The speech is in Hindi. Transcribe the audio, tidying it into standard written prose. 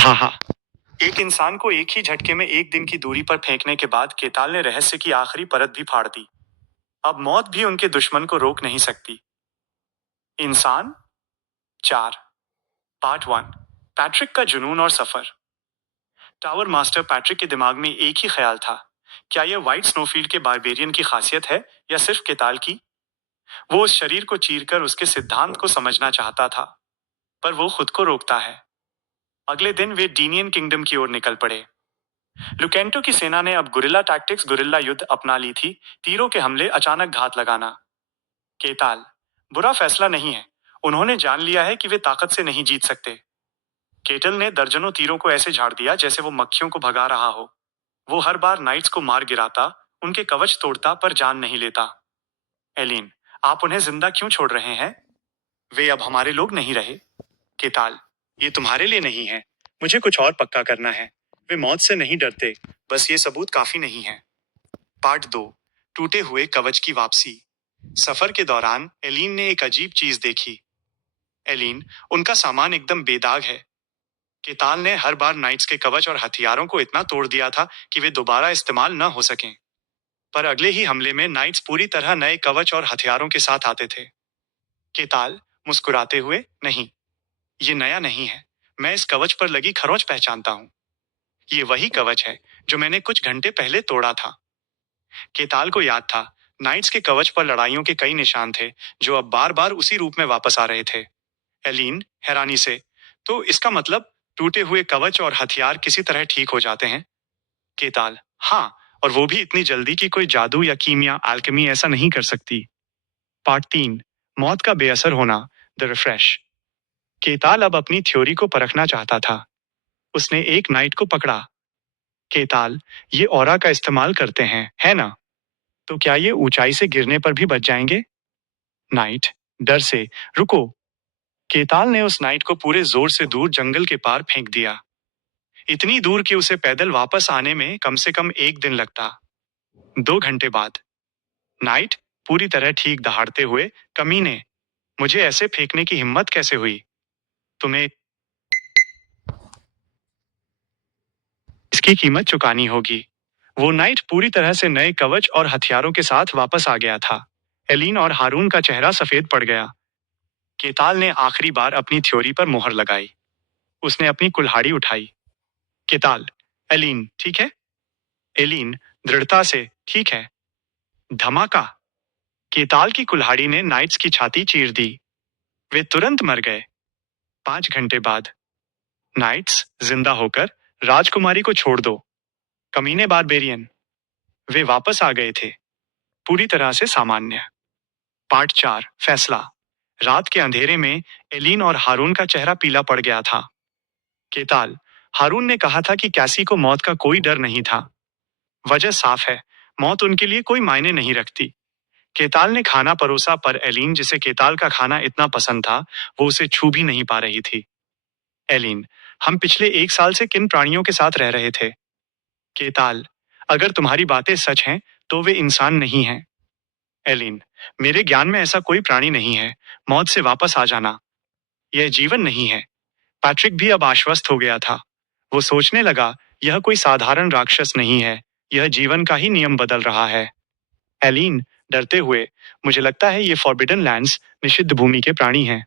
हा हा। एक इंसान को एक ही झटके में एक दिन की दूरी पर फेंकने के बाद केताल ने रहस्य की आखिरी परत भी फाड़ दी। अब मौत भी उनके दुश्मन को रोक नहीं सकती। इंसान 4। पार्ट 1। पैट्रिक का जुनून और सफर। टावर मास्टर पैट्रिक के दिमाग में एक ही ख्याल था, क्या यह व्हाइट स्नोफील्ड के बारबेरियन की खासियत है या सिर्फ केताल की। वो उस शरीर को चीरकर उसके सिद्धांत को समझना चाहता था, पर वो खुद को रोकता है। अगले दिन वे डीनियन किंगडम की ओर निकल पड़े। लुकेंटो की सेना ने अब गुरिल्ला टैक्टिक्स गुरिल्ला युद्ध अपना ली थी, तीरों के हमले, अचानक घात लगाना। केताल बुरा फैसला नहीं है, उन्होंने जान लिया है कि वे ताकत से नहीं जीत सकते। केटल ने दर्जनों तीरों को ऐसे झाड़ दिया जैसे वो मक्खियों को भगा रहा हो। वो हर बार नाइट्स को मार गिराता, उनके कवच तोड़ता, पर जान नहीं लेता। एलिन, आप उन्हें जिंदा क्यों छोड़ रहे हैं? वे अब हमारे लोग नहीं रहे। केताल, ये तुम्हारे लिए नहीं है, मुझे कुछ और पक्का करना है। वे मौत से नहीं डरते, बस ये सबूत काफी नहीं है। पार्ट 2। टूटे हुए कवच की वापसी। सफर के दौरान एलिन ने एक अजीब चीज देखी। एलिन, उनका सामान एकदम बेदाग है। केताल ने हर बार नाइट्स के कवच और हथियारों को इतना तोड़ दिया था कि वे दोबारा इस्तेमाल न हो सकें। पर अगले ही हमले में नाइट्स पूरी तरह नए कवच और हथियारों के साथ आते थे। केताल मुस्कुराते हुए, नहीं, ये नया नहीं है। मैं इस कवच पर लगी खरोंच पहचानता हूँ। ये वही कवच है जो मैंने कुछ घंटे पहले तोड़ा था। केताल को याद था, नाइट्स के कवच पर लड़ाइयों के कई निशान थे जो अब बार बार उसी रूप में वापस आ रहे थे। एलिन हैरानी से, तो इसका मतलब टूटे हुए कवच और हथियार किसी तरह ठीक हो जाते हैं? केताल, हाँ, और वो भी इतनी जल्दी कि कोई जादू या कीमिया अल्केमी ऐसा नहीं कर सकती। पार्ट 3। मौत का बेअसर होना, द रिफ्रेश। केताल अब अपनी थ्योरी को परखना चाहता था। उसने एक नाइट को पकड़ा। केताल, ये ऑरा का इस्तेमाल करते हैं, है ना? तो क्या ये ऊंचाई से गिरने पर भी बच जाएंगे? नाइट डर से, रुको। केताल ने उस नाइट को पूरे जोर से दूर जंगल के पार फेंक दिया, इतनी दूर कि उसे पैदल वापस आने में कम से कम एक दिन लगता। 2 घंटे बाद नाइट पूरी तरह ठीक दहाड़ते हुए, कमीने, मुझे ऐसे फेंकने की हिम्मत कैसे हुई? तुम्हें इसकी कीमत चुकानी होगी। वो नाइट पूरी तरह से नए कवच और हथियारों के साथ वापस आ गया था। एलिन और हारून का चेहरा सफेद पड़ गया। केताल ने आखिरी बार अपनी थ्योरी पर मोहर लगाई। उसने अपनी कुल्हाड़ी उठाई। केताल, एलिन ठीक है? एलिन दृढ़ता से, ठीक है। धमाका। केताल की कुल्हाड़ी ने नाइट्स की छाती चीर दी। वे तुरंत मर गए। 5 घंटे बाद नाइट्स जिंदा होकर, राजकुमारी को छोड़ दो, कमीने बारबेरियन। वे वापस आ गए थे, पूरी तरह से सामान्य। पार्ट 4। फैसला। रात के अंधेरे में एलिन और हारून का चेहरा पीला पड़ गया था। केताल, हारून ने कहा था कि कैसी को मौत का कोई डर नहीं था। वजह साफ है, मौत उनके लिए कोई मायने नहीं रखती। केताल ने खाना परोसा, पर एलिन, जिसे केताल का खाना इतना पसंद था, वो उसे छू भी नहीं पा रही थी। एलिन, हम पिछले 1 साल से किन प्राणियों के साथ रह रहे थे? केताल, अगर तुम्हारी बातें सच हैं, तो वे इंसान नहीं हैं। एलिन, मेरे ज्ञान में ऐसा कोई प्राणी नहीं है। मौत से वापस आ जाना, यह जीवन नहीं है। पैट्रिक भी अब आश्वस्त हो गया था। वो सोचने लगा, यह कोई साधारण राक्षस नहीं है, यह जीवन का ही नियम बदल रहा है। एलिन डरते हुए, मुझे लगता है ये फॉरबिडन लैंड्स, निषिद्ध भूमि के प्राणी हैं।